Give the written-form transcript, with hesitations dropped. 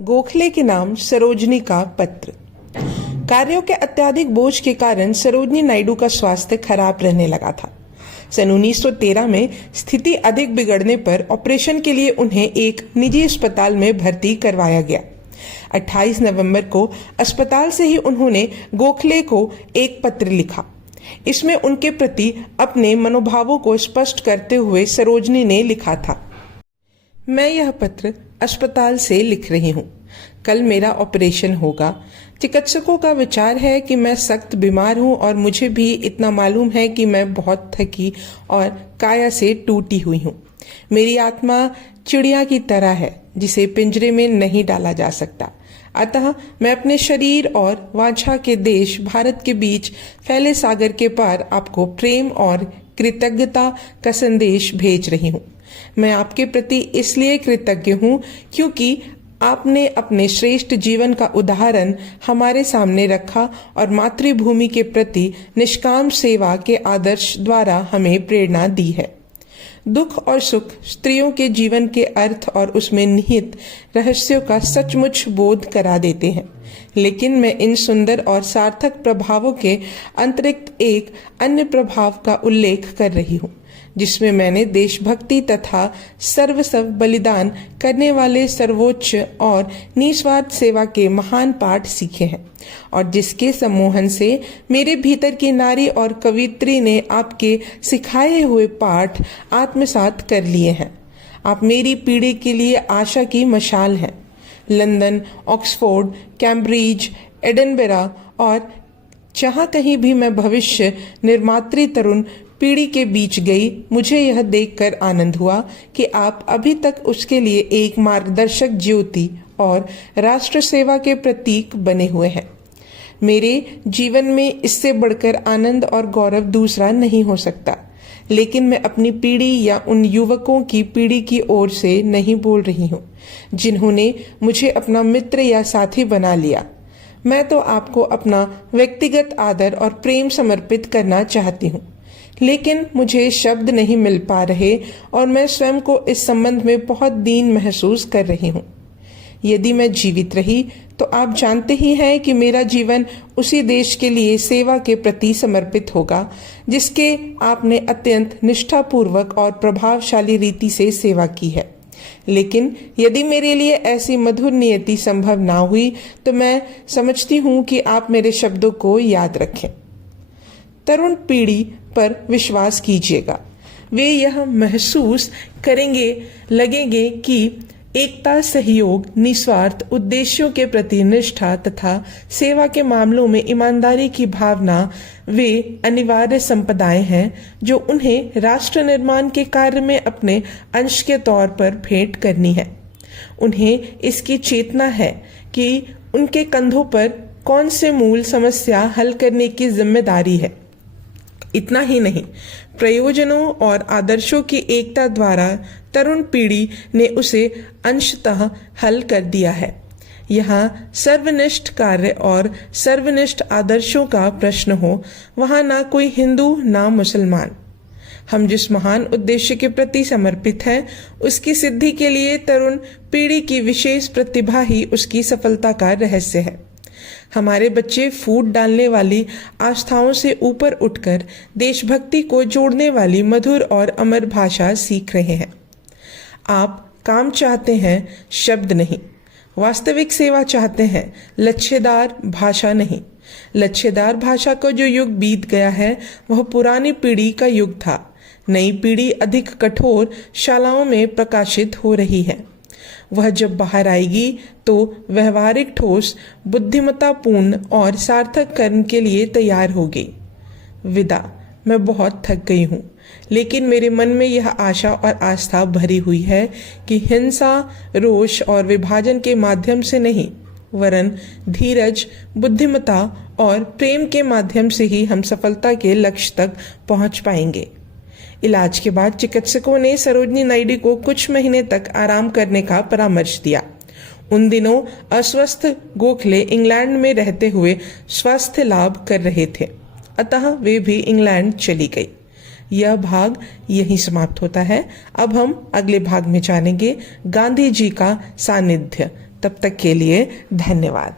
गोखले के नाम सरोजनी का पत्र। कार्यों के अत्यधिक बोझ के कारण सरोजनी नायडू का स्वास्थ्य खराब रहने लगा था। सन 1913 में स्थिति अधिक बिगड़ने पर ऑपरेशन के लिए उन्हें एक निजी अस्पताल में भर्ती करवाया गया। 28 नवंबर को अस्पताल से ही उन्होंने गोखले को एक पत्र लिखा। इसमें उनके प्रति अपने मनोभावों को स्पष्ट करते हुए सरोजनी ने लिखा था, मैं यह पत्र अस्पताल से लिख रही हूँ। कल मेरा ऑपरेशन होगा। चिकित्सकों का विचार है कि मैं सख्त बीमार हूँ और मुझे भी इतना मालूम है कि मैं बहुत थकी और काया से टूटी हुई हूँ। मेरी आत्मा चिड़िया की तरह है जिसे पिंजरे में नहीं डाला जा सकता। अतः मैं अपने शरीर और वांछा के देश भारत के बीच फैले सागर के पार आपको प्रेम और कृतज्ञता का संदेश भेज रही हूँ। मैं आपके प्रति इसलिए कृतज्ञ हूँ क्योंकि आपने अपने श्रेष्ठ जीवन का उदाहरण हमारे सामने रखा और मातृभूमि के प्रति निष्काम सेवा के आदर्श द्वारा हमें प्रेरणा दी है। दुख और सुख स्त्रियों के जीवन के अर्थ और उसमें निहित रहस्यों का सचमुच बोध करा देते हैं, लेकिन मैं इन सुंदर और सार्थक प्रभावों के अतिरिक्त एक अन्य प्रभाव का उल्लेख कर रही हूँ जिसमें मैंने देशभक्ति तथा सर्वस्व बलिदान करने वाले सर्वोच्च और निस्वार्थ सेवा के महान पाठ सीखे हैं और जिसके सम्मोहन से मेरे भीतर की नारी और कवित्री ने आपके सिखाए हुए पाठ आत्मसात कर लिए हैं। आप मेरी पीढ़ी के लिए आशा की मशाल हैं। लंदन, ऑक्सफोर्ड, कैम्ब्रिज, एडिनबरा और जहाँ कहीं भी मैं भविष्य निर्मात्री तरुण पीढ़ी के बीच गई, मुझे यह देखकर आनंद हुआ कि आप अभी तक उसके लिए एक मार्गदर्शक ज्योति और राष्ट्र सेवा के प्रतीक बने हुए हैं। मेरे जीवन में इससे बढ़कर आनंद और गौरव दूसरा नहीं हो सकता, लेकिन मैं अपनी पीढ़ी या उन युवकों की पीढ़ी की ओर से नहीं बोल रही हूँ जिन्होंने मुझे अपना मित्र या साथी बना लिया। मैं तो आपको अपना व्यक्तिगत आदर और प्रेम समर्पित करना चाहती हूँ, लेकिन मुझे शब्द नहीं मिल पा रहे और मैं स्वयं को इस संबंध में बहुत दीन महसूस कर रही हूँ। यदि मैं जीवित रही तो आप जानते ही हैं कि मेरा जीवन उसी देश के लिए सेवा के प्रति समर्पित होगा जिसके आपने अत्यंत निष्ठापूर्वक और प्रभावशाली रीति से सेवा की है। लेकिन यदि मेरे लिए ऐसी मधुर नियति संभव ना हुई तो मैं समझती हूँ कि आप मेरे शब्दों को याद रखें। तरुण पीढ़ी पर विश्वास कीजिएगा। वे यह महसूस लगेंगे कि एकता, सहयोग, निस्वार्थ उद्देश्यों के प्रति निष्ठा तथा सेवा के मामलों में ईमानदारी की भावना वे अनिवार्य संपदाएं हैं जो उन्हें राष्ट्र निर्माण के कार्य में अपने अंश के तौर पर भेंट करनी है। उन्हें इसकी चेतना है कि उनके कंधों पर कौन से मूल समस्या हल करने की जिम्मेदारी है। इतना ही नहीं, प्रयोजनों और आदर्शों की एकता द्वारा तरुण पीढ़ी ने उसे अंशतः हल कर दिया है। यहाँ सर्वनिष्ठ कार्य और सर्वनिष्ठ आदर्शों का प्रश्न हो, वहाँ ना कोई हिंदू ना मुसलमान। हम जिस महान उद्देश्य के प्रति समर्पित हैं, उसकी सिद्धि के लिए तरुण पीढ़ी की विशेष प्रतिभा ही उसकी सफलता का रहस्य है। हमारे बच्चे फूट डालने वाली आस्थाओं से ऊपर उठकर देशभक्ति को जोड़ने वाली मधुर और अमर भाषा सीख रहे हैं। आप काम चाहते हैं, शब्द नहीं। वास्तविक सेवा चाहते हैं, लच्छेदार भाषा नहीं। लच्छेदार भाषा का जो युग बीत गया है वह पुरानी पीढ़ी का युग था। नई पीढ़ी अधिक कठोर शालाओं में प्रकाशित हो रही है। वह जब बाहर आएगी तो व्यवहारिक, ठोस, बुद्धिमत्तापूर्ण और सार्थक कर्म के लिए तैयार होगी। विदा। मैं बहुत थक गई हूँ, लेकिन मेरे मन में यह आशा और आस्था भरी हुई है कि हिंसा, रोष और विभाजन के माध्यम से नहीं, वरन धीरज, बुद्धिमत्ता और प्रेम के माध्यम से ही हम सफलता के लक्ष्य तक पहुँच पाएंगे। इलाज के बाद चिकित्सकों ने सरोजनी नायडू को कुछ महीने तक आराम करने का परामर्श दिया। उन दिनों अस्वस्थ गोखले इंग्लैंड में रहते हुए स्वास्थ्य लाभ कर रहे थे, अतः वे भी इंग्लैंड चली गई। यह भाग यहीं समाप्त होता है। अब हम अगले भाग में जानेंगे गांधी जी का सानिध्य। तब तक के लिए धन्यवाद।